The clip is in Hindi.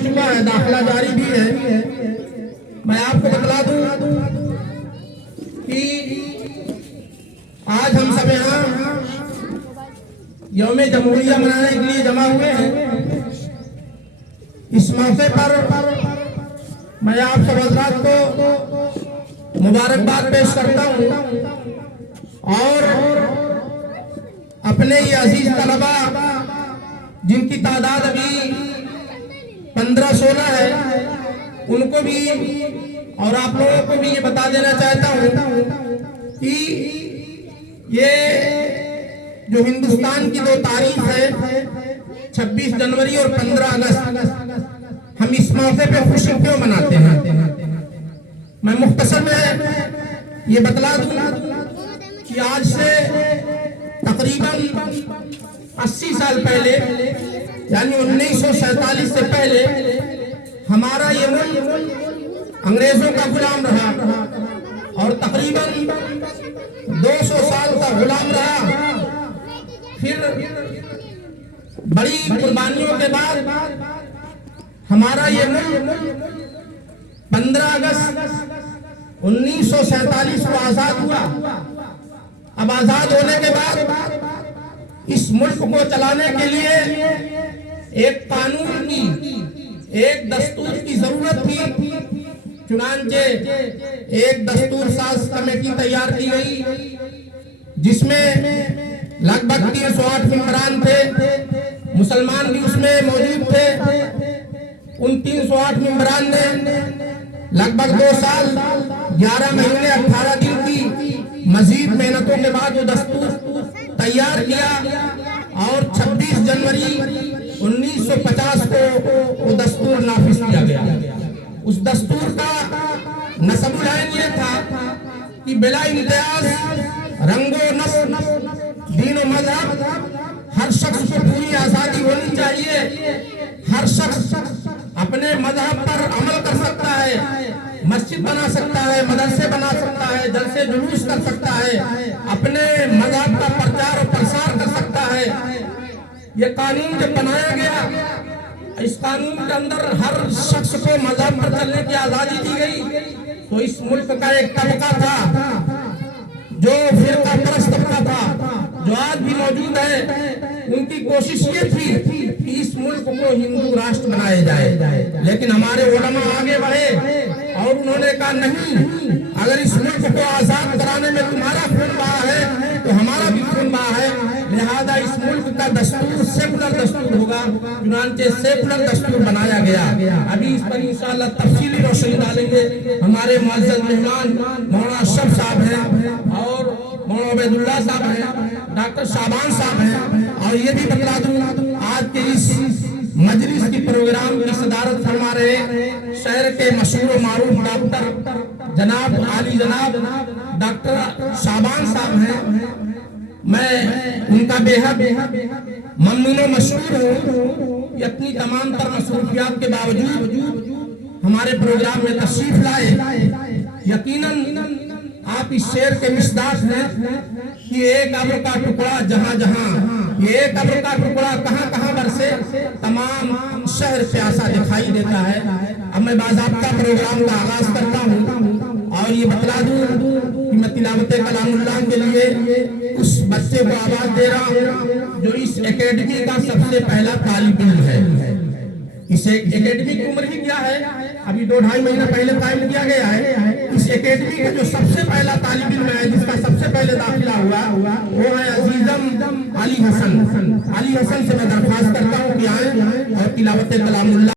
चुका है, दाखिला जारी भी है। मैं आपको बतला दूं कि आज हम सब यहाँ यौम जमहूरिया मनाने के लिए जमा हुए हैं। इस मौके पर मैं आप सब हज़रात को मुबारकबाद पेश करता हूँ और अपने ये अजीज तलबा जिनकी तादाद अभी 15-16 है, उनको भी और आप लोगों को भी ये बता देना चाहता हूँ कि ये जो हिंदुस्तान की 2 तारीख है, 26 जनवरी और 15 अगस्त, हम इस मौके पे खुशी क्यों मनाते हैं। मैं मुख्तसर में ये बतला दूं कि आज से तकरीबन 80 साल पहले यानी 1947 से पहले हमारा ये मुल्क अंग्रेजों का गुलाम रहा और तकरीबन 200 साल का गुलाम रहा। फिर बड़ी कुर्बानियों के बाद हमारा ये मुल्क 15 अगस्त 1947 को आजाद हुआ। अब आजाद होने के बाद इस मुल्क को चलाने के लिए एक कानून की, एक दस्तूर की जरूरत थी। चुनांचे एक दस्तूर साज कमेटी तैयार की गई जिसमें लगभग 308 मेंबरान थे, मुसलमान भी उसमें मौजूद थे। उन 308 मेंबरान ने लगभग 2 साल 11 महीने 18 दिन की मजीद मेहनतों के बाद वो दस्तूर तैयार किया और 26 जनवरी 1950 को वो दस्तूर नाफिज किया गया। उस दस्तूर का नस्बुल ऐन ये था कि बिला इम्तियाज रंगो नस्ल दीन और मजहब हर शख्स को पूरी आजादी होनी चाहिए। हर शख्स अपने मजहब पर अमल कर सकता है, मस्जिद बना सकता है, मदरसे बना सकता है, जलसे जुलूस कर सकता है, अपने मजहब का प्रचार और प्रसार कर सकता है। ये कानून जब बनाया गया, इस कानून के अंदर हर शख्स को मजहब पर चलने की आजादी दी गई। तो इस मुल्क का एक तबका था जो फिरका परस्त तबका था, जो आज भी मौजूद है। उनकी कोशिश ये थी कि इस मुल्क को हिंदू राष्ट्र बनाया जाए, लेकिन हमारे उलमा आगे बढ़े और उन्होंने कहा नहीं, अगर इस मुल्क को आजाद कराने में तुम्हारा खून बहा है तो हमारा भी खून बहा है, लिहाजा इस मुल्क का दस्तूर सेकुलर दस्तूर होगा। चुनांचे सेकुलर दस्तूर बनाया गया। अभी इस पर इंशाअल्लाह तफसीली रोशनी डालेंगे हमारे मुअज़्ज़ज़ मेहमान मौलाना अशरफ साहब हैं और मौलाना उबैदुल्लाह साहब हैं, डॉक्टर शाबान साहब हैं। और ये भी बता दूं आज के इस मजलिस की प्रोग्राम की सदारत फरमा रहे शहर के मशहूर मारूफ डॉक्टर जनाब आली जनाब डॉक्टर शाबान साहब हैं। मैं उनका बेहद ममनून मशहूर हूँ। अपनी तमाम तर मसरूफियात के बावजूद हमारे प्रोग्राम में तशरीफ लाए। यकीनन आप इस शेर के मिसदाक हैं कि एक अब्र का टुकड़ा जहाँ जहाँ, ये एक अब्र का टुकड़ा कहाँ कहाँ बरसे, तमाम शहर प्यासा दिखाई देता है। अब मैं बाज़ाब्ता प्रोग्राम का आगाज करता हूँ और ये बतला दूं कि मैं तिलावत कलामुल्लाह के लिए उस बच्चे को आवाज दे रहा हूँ जो इस एकेडमी का सबसे पहला तालिब इल्म है। इस एकेडमी की उम्र ही क्या है, अभी 2-2.5 महीना पहले कायम किया गया है। इस एकेडमी का जो सबसे पहला तालिब इल्म है, जिसका सबसे पहले दाखिला हुआ, वो है अजीजम अली हसन। अली हसन से मैं दरख्वास्त करता हूँ कि आए और तिलावत कलामुल्लाह